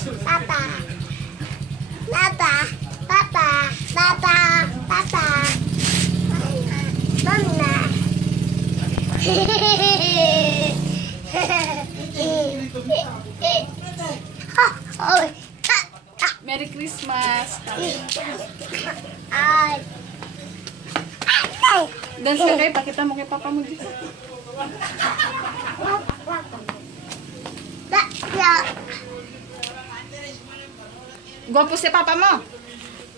Papa. Papa. Papa. Papa. Papa. Mama. Merry Christmas. Ay. Dance ka kayo, pakita mo kay papa mo dito. Gwapo si papa mo.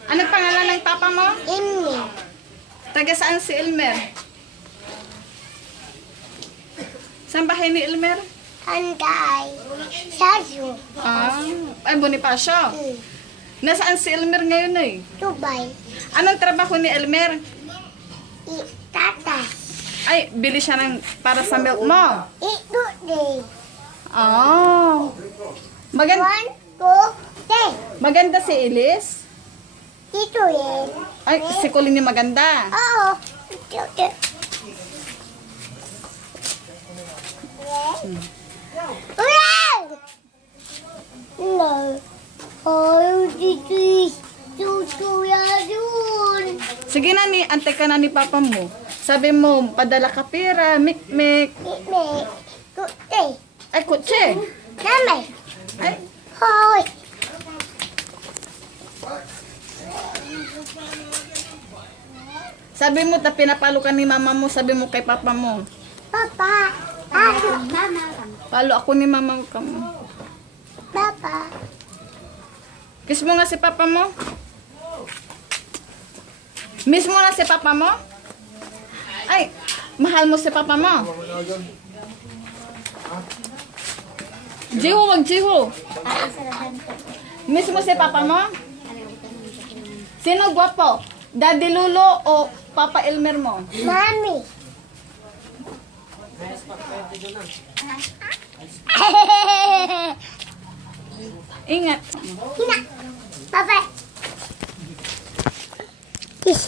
Anong pangalan ng papa mo? Ini. Taga saan si Elmer? Saan bahay ni Elmer? Anday. Sasu. Ay, Bonifacio. Nasaan si Elmer ngayon eh? Dubai. Anong trabaho ni Elmer? Tata. Ay, bili siya ng para sa milk mo. Itu deh. Maganda, 1, 2, 3. maganda si Elise. Itu ya. Ay, si Colleen yung maganda. Oh. Itu. Ulang. No. Oh, itu ya dun. Sige na ni, antay ka na ni papa mo. Sabi mo, padala ka pera, mik-mik. Ini. Tuh. Ay, kutse. Nama. Ay, Hoy. sabi mo, pinapalo ka ni mama mo, sabi mo kay papa mo. Papa. Aku. Mama. Palo ako ni mama mo ka mo. Papa. Kiss mo nga si papa mo. Miss mo na si papa mo. Ay, mahal mo si papa mo. Jiho, wag jiho. Miss mo si papa mo? Sino gwapo? Daddy Lulo o Papa Elmer mo? Mami. Ingat. Hina. Papa. Kiss.